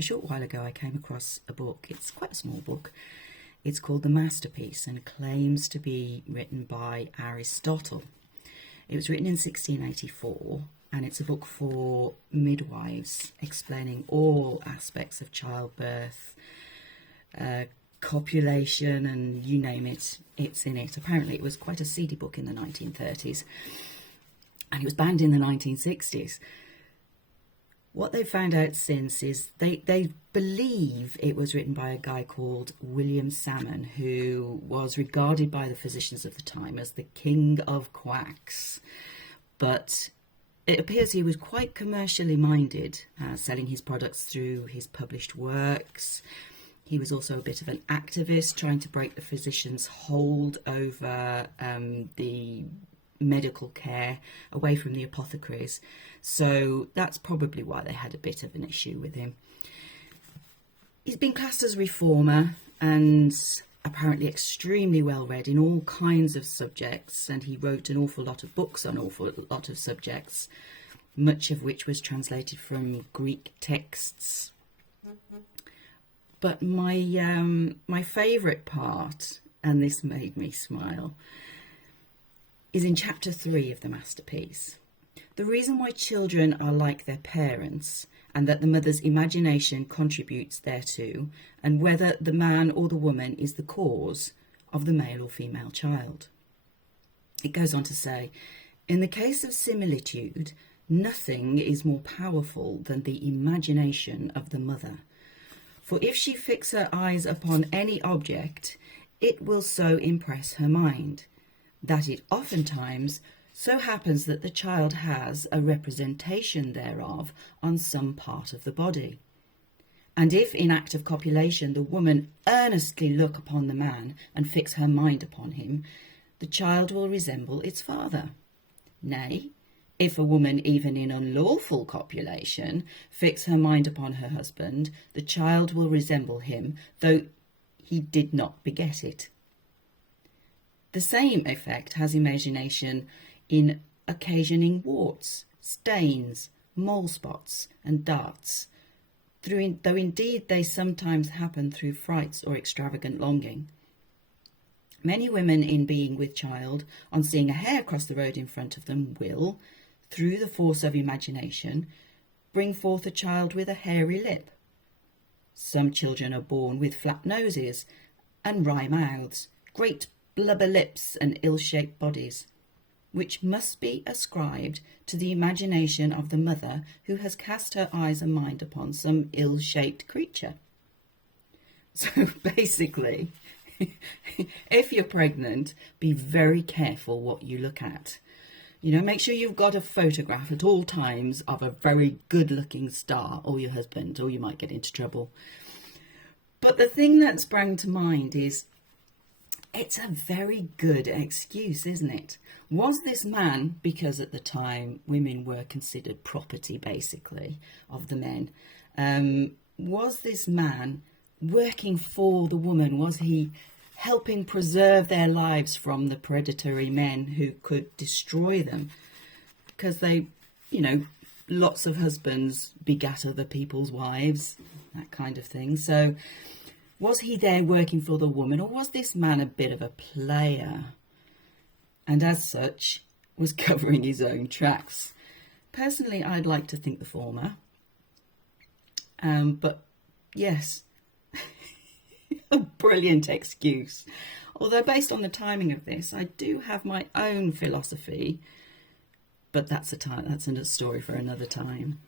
a short while ago I came across a book. It's quite a small book. It's called The Masterpiece and claims to be written by Aristotle. It was written in 1684 and it's a book for midwives explaining all aspects of childbirth, copulation, and you name it, it's in it. Apparently it was quite a seedy book in the 1930s and it was banned in the 1960s. What they've found out since is they believe it was written by a guy called William Salmon, who was regarded by the physicians of the time as the king of quacks. But it appears he was quite commercially minded, selling his products through his published works. He was also a bit of an activist, trying to break the physicians' hold over the medical care away from the apothecaries. So that's probably why they had a bit of an issue with him. He's been classed as a reformer and apparently extremely well read in all kinds of subjects, and he wrote an awful lot of books on an awful lot of subjects, much of which was translated from Greek texts. But my favourite part, and this made me smile, is in chapter 3 of The Masterpiece. The reason why children are like their parents, and that the mother's imagination contributes thereto, and whether the man or the woman is the cause of the male or female child. It goes on to say, in the case of similitude, nothing is more powerful than the imagination of the mother. For if she fix her eyes upon any object, it will so impress her mind, that it oftentimes so happens that the child has a representation thereof on some part of the body. And if in act of copulation the woman earnestly look upon the man and fix her mind upon him, the child will resemble its father. Nay, if a woman even in unlawful copulation fix her mind upon her husband, the child will resemble him, though he did not beget it. The same effect has imagination in occasioning warts, stains, mole spots, and darts, though indeed they sometimes happen through frights or extravagant longing. Many women in being with child, on seeing a hare cross the road in front of them, will, through the force of imagination, bring forth a child with a hairy lip. Some children are born with flat noses and wry mouths, great blubber lips and ill-shaped bodies, which must be ascribed to the imagination of the mother who has cast her eyes and mind upon some ill-shaped creature. So basically, if you're pregnant, be very careful what you look at. You know, make sure you've got a photograph at all times of a very good-looking star, or your husband, or you might get into trouble. But the thing that sprang to mind is, it's a very good excuse, isn't it? Was this man, because at the time women were considered property, basically, of the men, was this man working for the woman? Was he helping preserve their lives from the predatory men who could destroy them? Because they, you know, lots of husbands begat other people's wives, that kind of thing. So was he there working for the woman, or was this man a bit of a player, and as such was covering his own tracks? Personally, I'd like to think the former. But yes, a brilliant excuse. Although based on the timing of this, I do have my own philosophy, but that's a story for another time.